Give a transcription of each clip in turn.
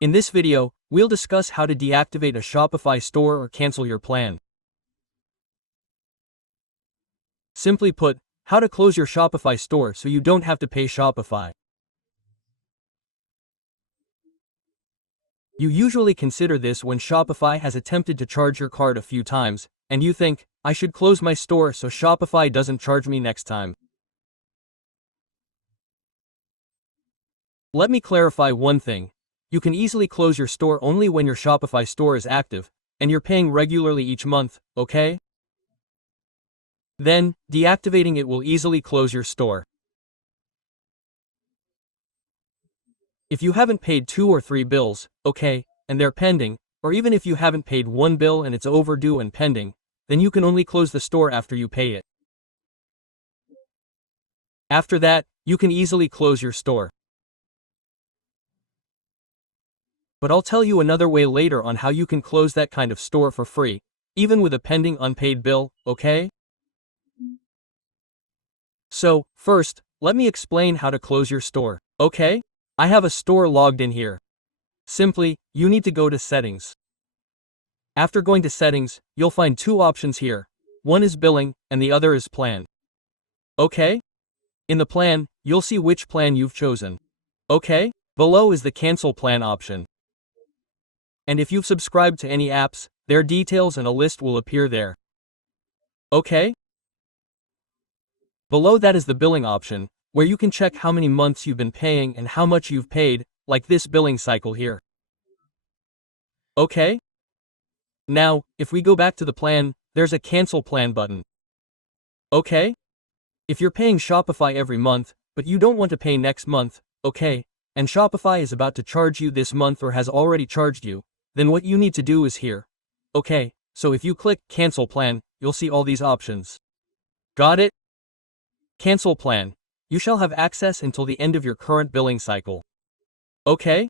In this video, we'll discuss how to deactivate a Shopify store or cancel your plan. Simply put, how to close your Shopify store so you don't have to pay Shopify. You usually consider this when Shopify has attempted to charge your card a few times, and you think, I should close my store so Shopify doesn't charge me next time. Let me clarify one thing. You can easily close your store only when your Shopify store is active, and you're paying regularly each month, okay? Then, deactivating it will easily close your store. If you haven't paid 2 or 3 bills, okay, and they're pending, or even if you haven't paid 1 bill and it's overdue and pending, then you can only close the store after you pay it. After that, you can easily close your store. But I'll tell you another way later on how you can close that kind of store for free, even with a pending unpaid bill, okay? So, first, let me explain how to close your store, okay? I have a store logged in here. Simply, you need to go to Settings. After going to Settings, you'll find 2 options here. One is Billing, and the other is Plan. Okay? In the plan, you'll see which plan you've chosen. Okay? Below is the Cancel Plan option. And if you've subscribed to any apps, their details and a list will appear there. Okay? Below that is the Billing option, where you can check how many months you've been paying and how much you've paid, like this billing cycle here. Okay? Now, if we go back to the plan, there's a Cancel Plan button. Okay? If you're paying Shopify every month, but you don't want to pay next month, okay, and Shopify is about to charge you this month or has already charged you, then what you need to do is here. Okay, so if you click Cancel Plan, you'll see all these options. Got it? Cancel Plan. You shall have access until the end of your current billing cycle. Okay?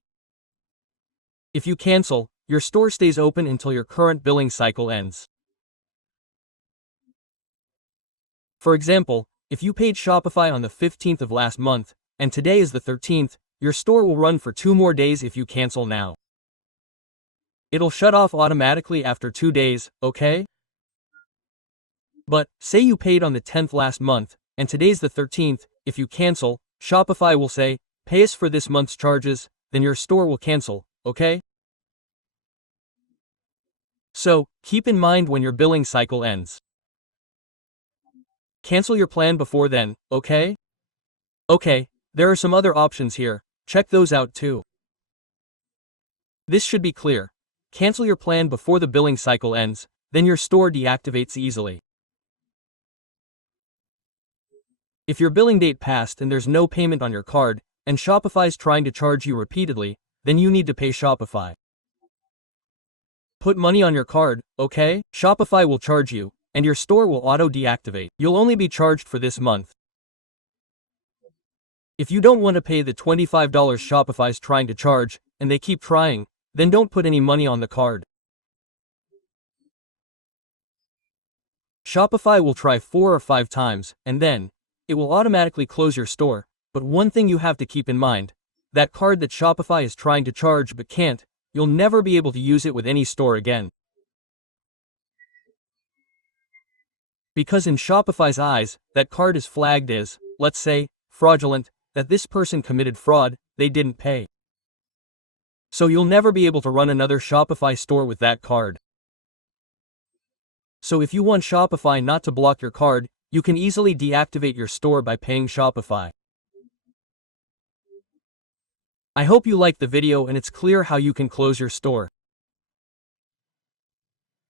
If you cancel, your store stays open until your current billing cycle ends. For example, if you paid Shopify on the 15th of last month, and today is the 13th, your store will run for 2 more days if you cancel now. It'll shut off automatically after 2 days, okay? But, say you paid on the 10th last month, and today's the 13th, if you cancel, Shopify will say, pay us for this month's charges, then your store will cancel, okay? So, keep in mind when your billing cycle ends. Cancel your plan before then, okay? Okay, there are some other options here, check those out too. This should be clear. Cancel your plan before the billing cycle ends, then your store deactivates easily. If your billing date passed and there's no payment on your card, and Shopify's trying to charge you repeatedly, then you need to pay Shopify. Put money on your card, okay? Shopify will charge you, and your store will auto-deactivate. You'll only be charged for this month. If you don't want to pay the $25 Shopify's trying to charge, and they keep trying, then don't put any money on the card. Shopify will try 4 or 5 times, and then, it will automatically close your store, but one thing you have to keep in mind, that card that Shopify is trying to charge but can't, you'll never be able to use it with any store again. Because in Shopify's eyes, that card is flagged as, let's say, fraudulent, that this person committed fraud, they didn't pay. So you'll never be able to run another Shopify store with that card. So if you want Shopify not to block your card, you can easily deactivate your store by paying Shopify. I hope you liked the video and it's clear how you can close your store.